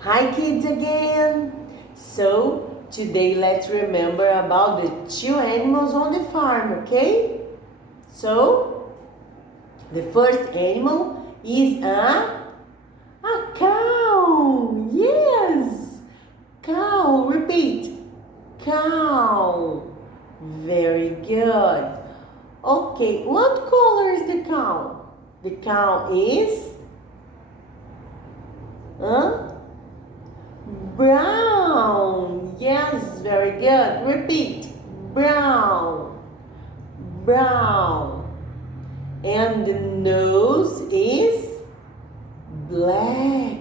Hi kids again! So, today let's remember about the two animals on the farm, okay? So, the first animal is a cow! Yes! Cow, repeat. Cow. Very good. Okay, what color is the cow? The cow is brown. Yes, very good. Repeat. Brown. Brown. And the nose is black.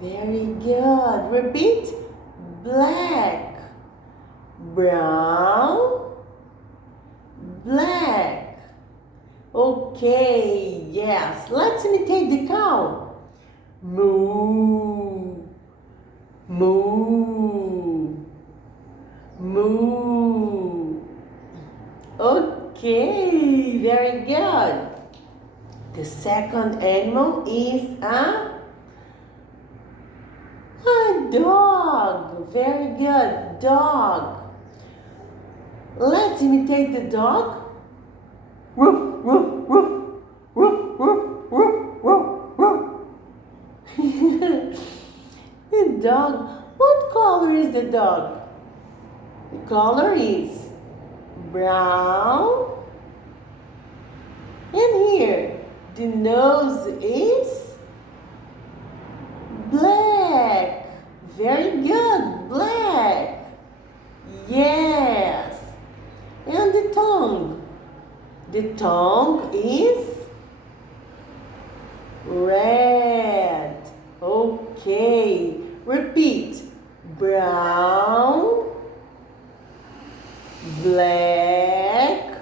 Very good. Repeat. Black. Brown. Black. Okay, yes. Let's imitate the cow. Moo. Moo. Moo. Okay, very good. The second animal is a dog. Very good, dog. Let's imitate the dog. Woof, woof, woof, woof, woof, woof, woof, woof. The dog. What color is the dog? The color is brown. And here, the nose is black. Very good, black. Yes. And the tongue. The tongue is red. Okay. Repeat. Brown, black,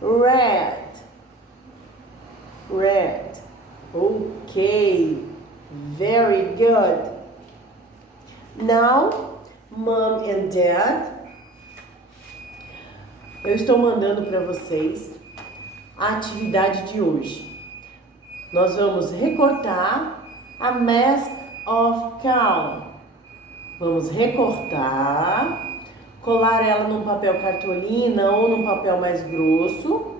red. Red. Okay. Very good. Now, Mom and Dad, eu estou mandando para vocês a atividade de hoje. Nós vamos recortar a mask of cow. Vamos recortar, colar ela num papel cartolina ou num papel mais grosso.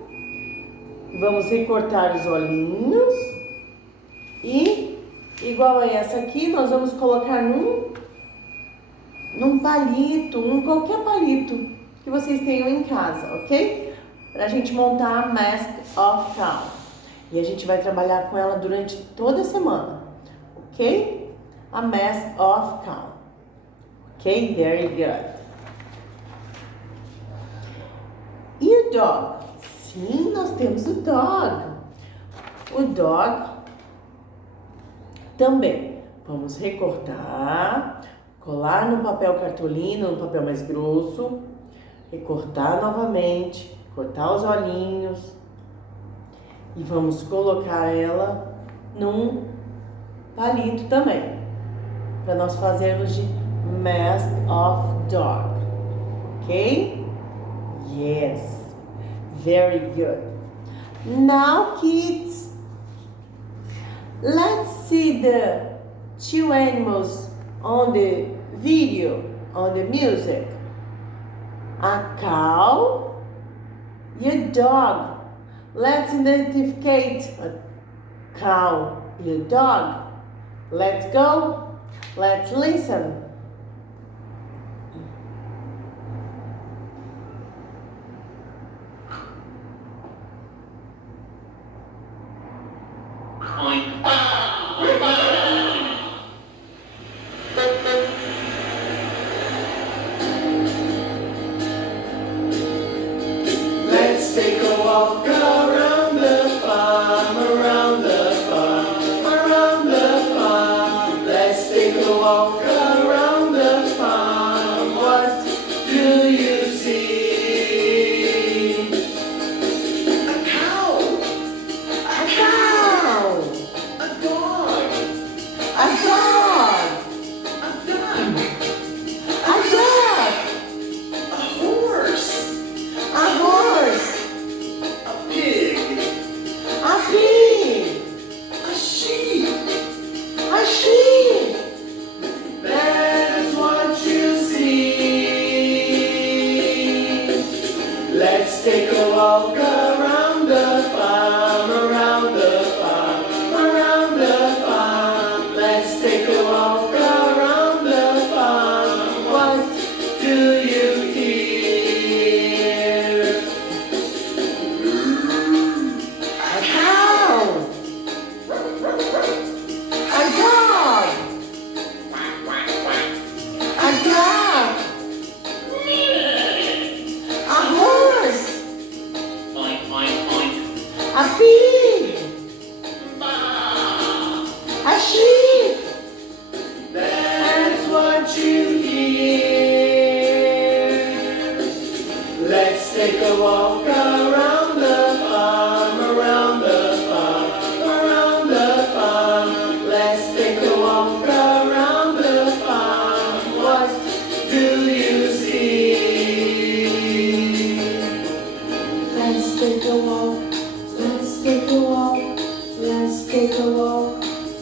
Vamos recortar os olhinhos e, igual a essa aqui, nós vamos colocar num palito, qualquer palito que vocês tenham em casa, ok? Pra gente montar a mask of cow. E a gente vai trabalhar com ela durante toda a semana, ok? A mask of cow. Ok? Very good. E o dog? Sim, nós temos o dog. O dog também. Vamos recortar, colar no papel cartolina, no papel mais grosso, recortar novamente, cortar os olhinhos e vamos colocar ela num palito também, para nós fazermos de mask of dog. Ok? Yes. Very good. Now, kids, let's see the two animals on the video, on the music. A cow e a dog. Let's identify a cow and a dog. Let's go. Let's listen. Let's take a walk around the farm, around the farm, around the farm. Let's take a walk around the farm. What do you see? A cow, A cow. a dog, A dog. a duck, A duck. a horse, A horse. a pig, A pig. a sheep,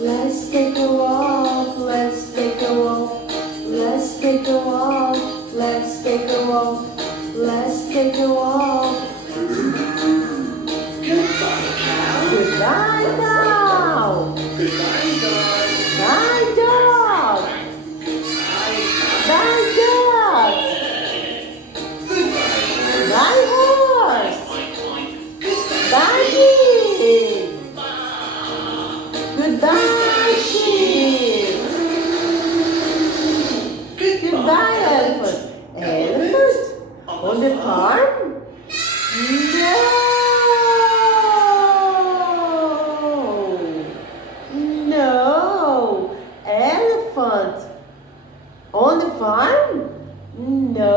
Let's take a walk, let's take a walk, let's take a walk, let's take a walk, let's take a walk. Goodbye, cow. Goodbye, cow. Goodbye, dog. Bye, dog. Bye, dog. Bye, horse. Bye, pig. Goodbye, sheep. Goodbye, elephant. Elephant? On the farm? No! No! Elephant on the farm? No!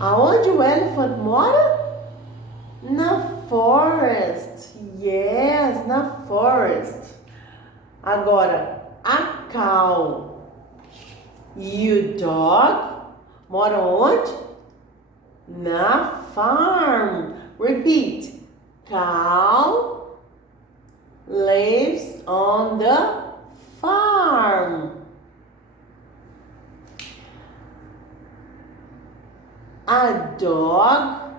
Aonde o elephant mora? Na forest. Yes, na forest. Agora, a cow e o dog moram onde? Na farm. Repeat. Cow lives on the farm. A dog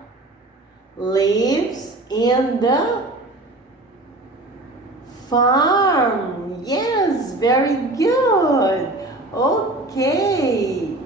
lives in the farm. Yes, very good. Okay.